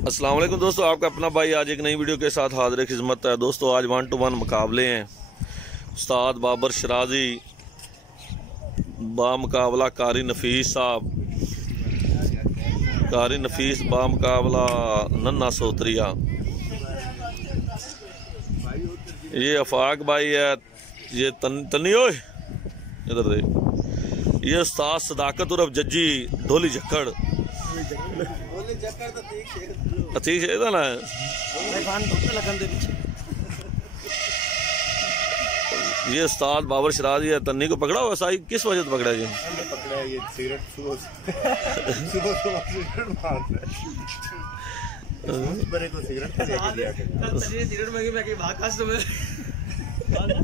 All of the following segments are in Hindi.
अस्सलाम वालेकुम दोस्तों, आपका अपना भाई आज एक नई वीडियो के साथ हाजिर खिदमत है। दोस्तों आज 1 to 1 मुकाबले हैं। उस्ताद बाबर शराजी बामुकाबला कारी नफीस साहब, कारी नफीस बामुकाबला नन्ना सोतरिया। ये अफाक भाई है, ये तन्नी ओए इधर देख, ये उस्ताद सदाकत उर्फ जज्जी ढोली झक्कड़ ठीक है ना। ये उस्ताद बाबर शराजी है, तन्नी को पकड़ा हुआ साई किस वजह से पकड़ा? ये सिगरेट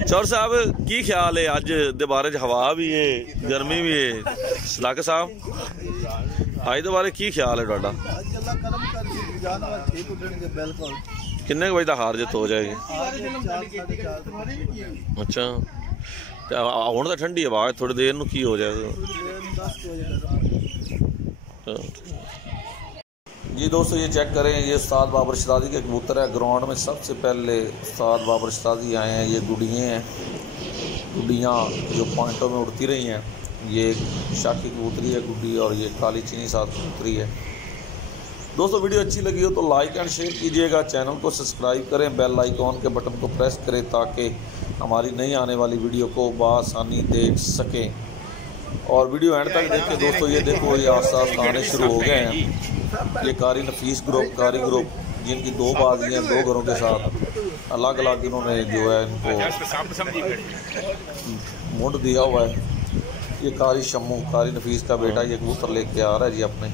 चौर साहब की ख्याल है अज दे बारे च? हवा भी है, गर्मी भी है। सदाकत साहब अज दे बारे की ख्याल है तुहाडा? किन्ने बजे तक हार जित हो जाएगी? अच्छा, हुण तो ठंडी हवा है, थोड़ी देर नूं की हो जाएगा जी। दोस्तों ये चेक करें, ये उस्ताद बाबर शराजी के कबूतर है। ग्राउंड में सबसे पहले उस्ताद बाबर शराजी आए हैं। ये गुड़ियाँ हैं, गुड़ियाँ जो पॉइंटों में उड़ती रही हैं। ये शाकी कबूतरी है गुड्डी, और ये काली चीनी साथ कबूतरी है। दोस्तों वीडियो अच्छी लगी हो तो लाइक एंड शेयर कीजिएगा, चैनल को सब्सक्राइब करें, बेल आइकॉन के बटन को प्रेस करें ताकि हमारी नई आने वाली वीडियो को बआसानी देख सकें। और वीडियो एंड तक देखें। दोस्तों ये देखो, ये आस्ता आस्ता आने शुरू हो गए हैं। ये कारी नफीस ग्रुप, कारी ग्रुप जिनकी दो बाजियाँ दो घरों के साथ अलग अलग इन्होंने जो है इनको मुंड दिया हुआ है। ये कारी शम्मू, कारी नफीस का बेटा, ये कबूतर लेके आ रहा है जी अपने।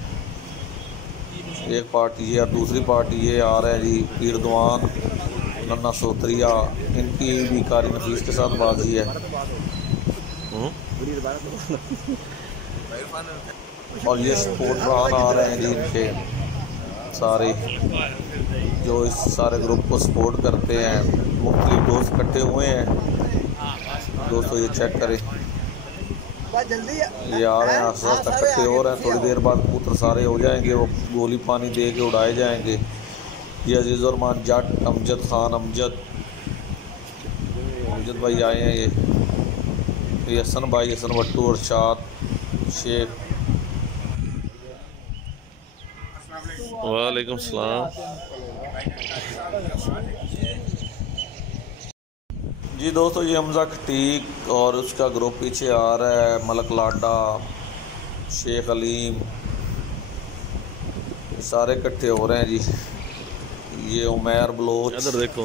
एक पार्टी ये और दूसरी पार्टी ये आ रहा है जी पीरदवान नन्ना सोतरिया, इनकी भी कारी नफीस के साथ बाजी है। और ये सपोर्टरान आ रहे हैं जी इनके सारे, जो इस सारे ग्रुप को सपोर्ट करते हैं। मुख्तलिफ दोस्त इकट्ठे हुए हैं। दोस्तों ये चेक करें, ये आ रहे हैं, आस्ता आस्ता इकट्ठे हो रहे हैं। थोड़ी देर बाद कबूतर सारे हो जाएंगे, वो गोली पानी दे के उड़ाए जाएंगे। ये अजीज़ुर्रहमान जट, अमजद खान, अमजद भाई आए हैं। ये हसन भाई, हसन भट्टू, अरशाद शेख। वालेकुम सलाम जी। दोस्तों ये हमजा खटीक और उसका ग्रुप पीछे आ रहा है। मलक लाडा, शेख अलीम, सारे इकट्ठे हो रहे हैं जी। ये उमैर बलोच, इधर देखो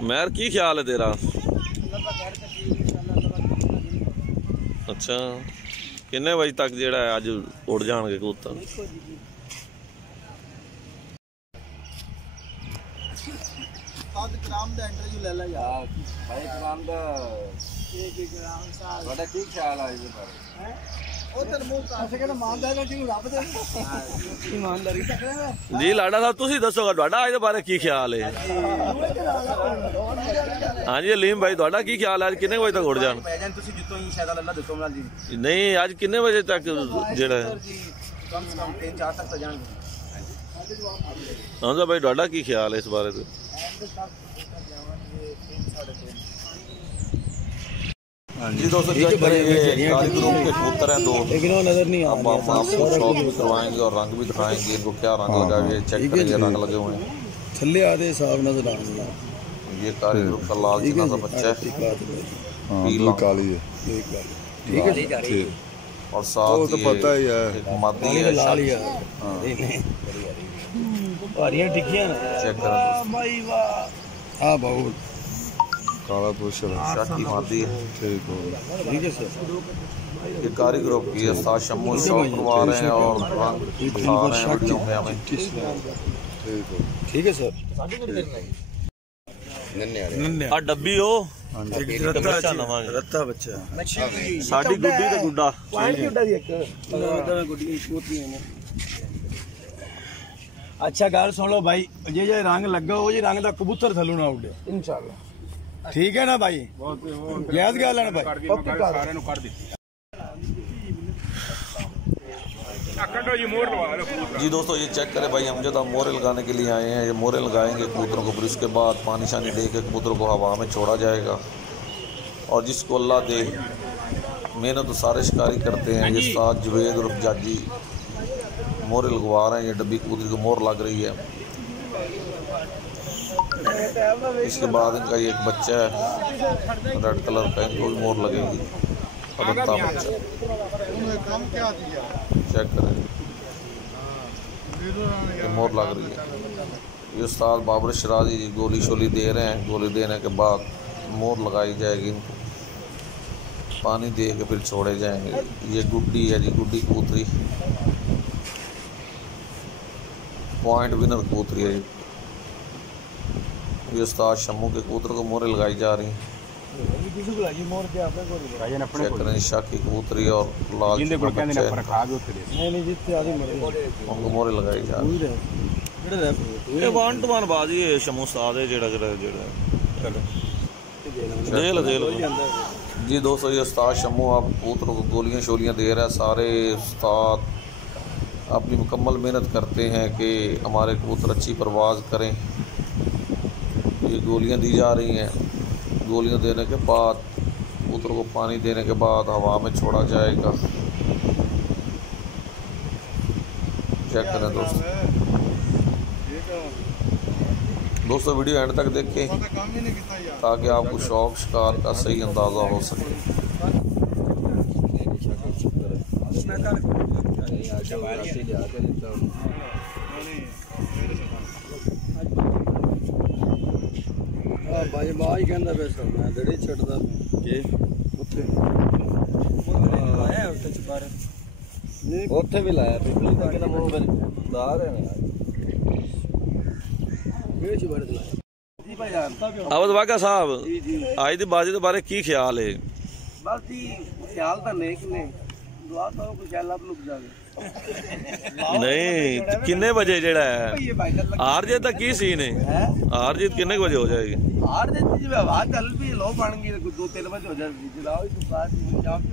उमैर की ख्याल है तेरा? अच्छा, किन्ने बजे तक जेड़ा है अज उड़ जाएंगे कबूतर? इंटरव्यू ले ला यार भाई, इकराम दा बड़ा की ख्याल है इस बारे? जी लाडा साहब तुसी दसोगा तुहाडा अज दे बारे की ख्याल है? हाँ जी अलीम भाई तुहाडा की ख्याल है? किन्ने बजे तक उड़ जान? नहीं अज किन्ने बजे तक जेड़ा है? हमजा भाई तुहाडा की ख्याल है इस बारे में? जी दोस्तों चेक करेंगे, कारी ग्रुप के कबूतर हैं दो। नजर नहीं अब हम आपको शौक भी करवाएंगे और रंग भी दिखाएंगे। इनको क्या रंग लगा हुआ है चेक करेंगे, रंग लगे हुए हैं। थल्ले आधे साफ नजर आ रहे हैं। ये कारी ग्रुप का लाल चीना सा बच्चा है, पीला काली है, ठीक है ठीक। और साथ तो पता ही है एक मादी है, लाल ही है। चेक करें भाई, वाह हां बहुत काला पोशर शाकी मादी है, ठीक है सर। ये कारी ग्रुप की उस्ताद शम्मू शौक करवा रहे हैं और रंग दिखा रहे हैं वीडियो में हमें, ठीक है सर। आ डब्बी हो बच्चा नवा रत्ता बच्चा साडी गुड्डी ते गुड्डा अच्छा गल सुन लो भाई, जे रंग लगा हो जी रंग दा कबूतर थल्लों ना उड़े इंशाल्लाह, ठीक है ना भाई? जायज गल है ना भाई? जी दोस्तों ये चेक करें भाई, हम जो मोरे लगाने के लिए आए हैं, ये मोरे लगाएंगे कबूतरों को, फिर उसके बाद पानी शानी दे के कबूतरों को हवा में छोड़ा जाएगा। और जिसको अल्लाह दे, मेहनत तो सारे शिकारी करते हैं। ये साथ जुवेद और जाजी मोरे लगवा रहे हैं। ये डब्बी कबूतरी को मोर लग रही है। इसके बाद इनका ये एक बच्चा है रेड कलर का, इनको भी मोर लगेगी। बच्चा चेक करें, ये मोर लग रही है। ये उस्ताद बाबर शराजी जी गोली शोली दे रहे हैं। गोली देने के बाद मोर लगाई जाएगी, इनको पानी दे के फिर छोड़े जाएंगे। ये गुड्डी है जी, गुड्डी कबूतरी पॉइंट विनर कबूतरी है जी। ये उस्ताद शम्मू के कबूतर को मोरे लगाई जा रही हैं। चेक करें, शाकी कबूतरी और लाल उनको मोरे लगाई जा रही है। 1-1 बाजी है शम्मू उस्ताद है जी। दोस्तों ये उस्ताद शम्मू आप कबूतरों को गोलियां शोलियां दे रहा है। सारे उस्ताद अपनी मुकम्मल मेहनत करते हैं कि हमारे कबूतर अच्छी परवाज़ करें। ये गोलियां दी जा रही हैं। गोलियां देने के बाद कबूतर को पानी देने के बाद हवा में छोड़ा जाएगा। चेक करें दोस्तों वीडियो एंड तक देखें ताकि आपको शौक शिकार का सही अंदाज़ा हो सके। भाई माँ ही कहना पैसा मैं दड़ी छड़दा के उत्थे आया उत्थे छुपा रहे उत्थे भी लाया पिछली तक ना मोह फिर दार है यार बेच बड़ जी भाई यार अवध वाका साहब आज दी बाजी दे बारे की ख्याल है? बस जी ख्याल तो नेक ने दुआ करो कुछ अल्लाह लुक जावे नहीं किन्ने बजे जेड़ा है हार जीत तक की सीन है? हार जीत किन्ने बजे हो जाएगी? हार जीत जी हवा चल भी लो बन गई 2-3 बजे हो जाएगी जनाब। इस बात यहाँ भी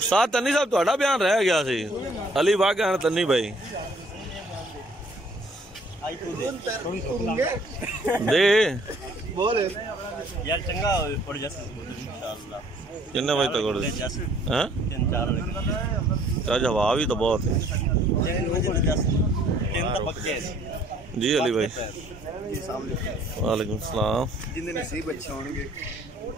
साथ तन्नी साहब ਤੁਹਾਡਾ ਬਿਆਨ ਰਹਿ ਗਿਆ ਸੀ ਅਲੀ ਵਾਗਾ ਤੰਨੀ ਭਾਈ दे बोल यार चंगा पड़ जाए इंशाल्लाह। कितने बजे तक उड़ हैं? 3-4 बजे। आज हवा भी तो बहुत है 3 बजे तक 3 तक पक्के जी। अली भाई वालेकुम सलाम। जिन्हें नसीब अच्छे होंगे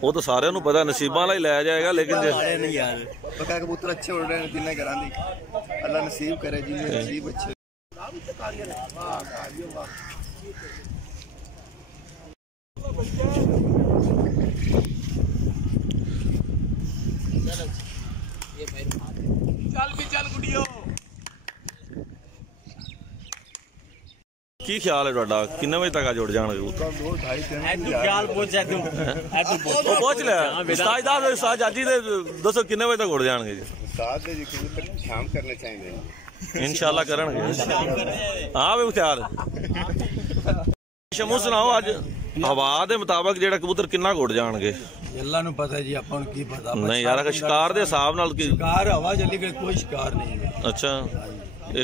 वो तो सारे ਨੂੰ पता नसीबा वाला ही लाया जाएगा, लेकिन नहीं यार पक्का कबूतर अच्छे उड़ रहे हैं जिन्हें घरां दी अल्लाह नसीब करे जिन्हें नसीब अच्छे। चल भी चल गुडियो की ख्याल है ਤੁਹਾਡਾ ਕਿੰਨੇ ਵਜੇ ਤੱਕ ਆ ਜੁੜ ਜਾਣਗੇ ਕਬੂਤਰ? 2-2.5 ख्याल पहुंच जाए ਉਹ ਪਹੁੰਚ ਲਿਆ ਉਸਤਾਦ ਦਾ ਉਸਤਾਦ ਜਾਜੀ ਦੇ ਦੱਸੋ ਕਿੰਨੇ ਵਜੇ ਤੱਕ ਉੜ ਜਾਣਗੇ ਜੀ? साथ जी कबूतर शाम करना चाहिए इंशाल्लाह करनगे। हाँ वे मुख्तार शमू सुनाओ आज हवा ਦੇ ਮੁਤਾਬਕ ਜਿਹੜਾ ਕਬੂਤਰ ਕਿੰਨਾ ਘੁੱਟ ਜਾਣਗੇ? ਅੱਲਾ ਨੂੰ ਪਤਾ ਜੀ ਆਪਾਂ ਨੂੰ ਕੀ ਪਤਾ। ਨਹੀਂ ਯਾਰ ਸ਼ਿਕਾਰ ਦੇ ਹਿਸਾਬ ਨਾਲ ਕੀ ਸ਼ਿਕਾਰ ਹਵਾ ਚੱਲੀ ਗਈ ਕੋਈ ਸ਼ਿਕਾਰ ਨਹੀਂ ਹੈ। ਅੱਛਾ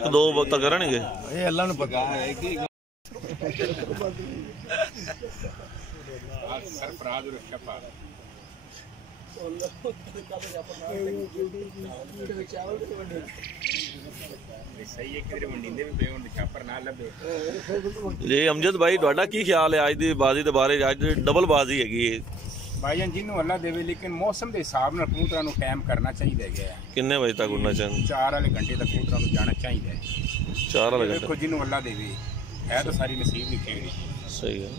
1-2 ਵਕਤ ਕਰਨਗੇ ਇਹ ਅੱਲਾ ਨੂੰ ਪਤਾ ਹੈ ਕਿ ਸਰਫਰਾਜ਼ ਰੱਖਿਆ ਪਾ जी अमजद भाई ਤੁਹਾਡਾ ਕੀ ਖਿਆਲ ਹੈ ਅੱਜ ਦੀ ਬਾਜ਼ੀ ਦੇ ਬਾਰੇ? ਅੱਜ ਡਬਲ ਬਾਜ਼ੀ ਹੈਗੀ ਹੈ भाईजान जिन्हों अल्लाह देवे, लेकिन मौसम के हिसाब ਨਾਲ ਕਬੂਤਰਾਂ ਨੂੰ ਟਾਈਮ ਕਰਨਾ ਚਾਹੀਦਾ ਹੈ। ਕਿੰਨੇ ਵਜੇ ਤੱਕ ਉੜਨਾ ਚਾਹੀਦਾ? 4 ਵਾਲੇ ਘੰਟੇ ਤੱਕ ਕਬੂਤਰਾਂ ਨੂੰ ਜਾਣਾ ਚਾਹੀਦਾ ਹੈ। 4 ਵਾਲੇ ਦੇਖੋ घंटे जिन्हों अल्लाह देवे है तो सारी नसीब लिखी हुई। सही है।